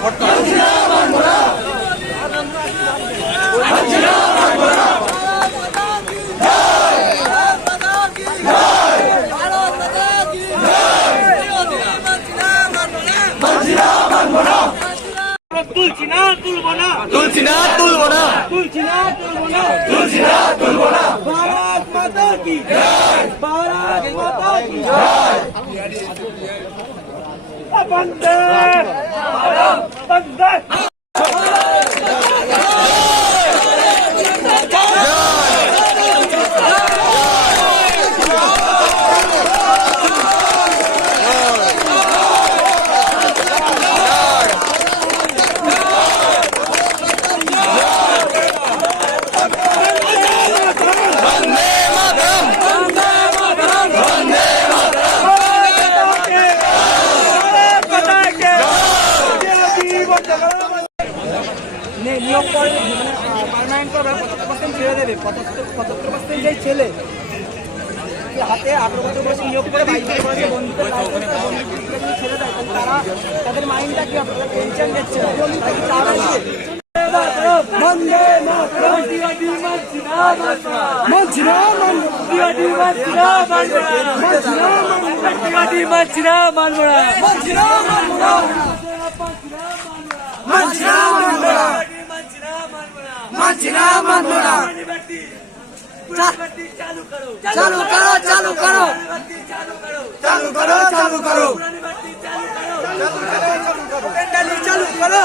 তুলছি না তুলবো না, তুলছি না তুলবো না, তুলছি না তুলবো না, তুলছি না তুলবো না। भारत माता की जय, भारत माता की जय। वंदे मातरम, वंदे নিয়োগ করে পার্মানেন্ট করে 75% ছেড়ে দেবে। 75% যে ছেলে হাতে 18 বছর বয়সে নিয়োগ করে 22 বছর বয়সে বন্ধুদের ছেড়ে দেয়, তারা তাদের মাইন্ডটা কি আপনারা টেনশন দিচ্ছে না? বন্দে মাতরম, মানছি না মানবো না। চালু করো চালু করো চালু করো চালু করো চালু করো চালু করো।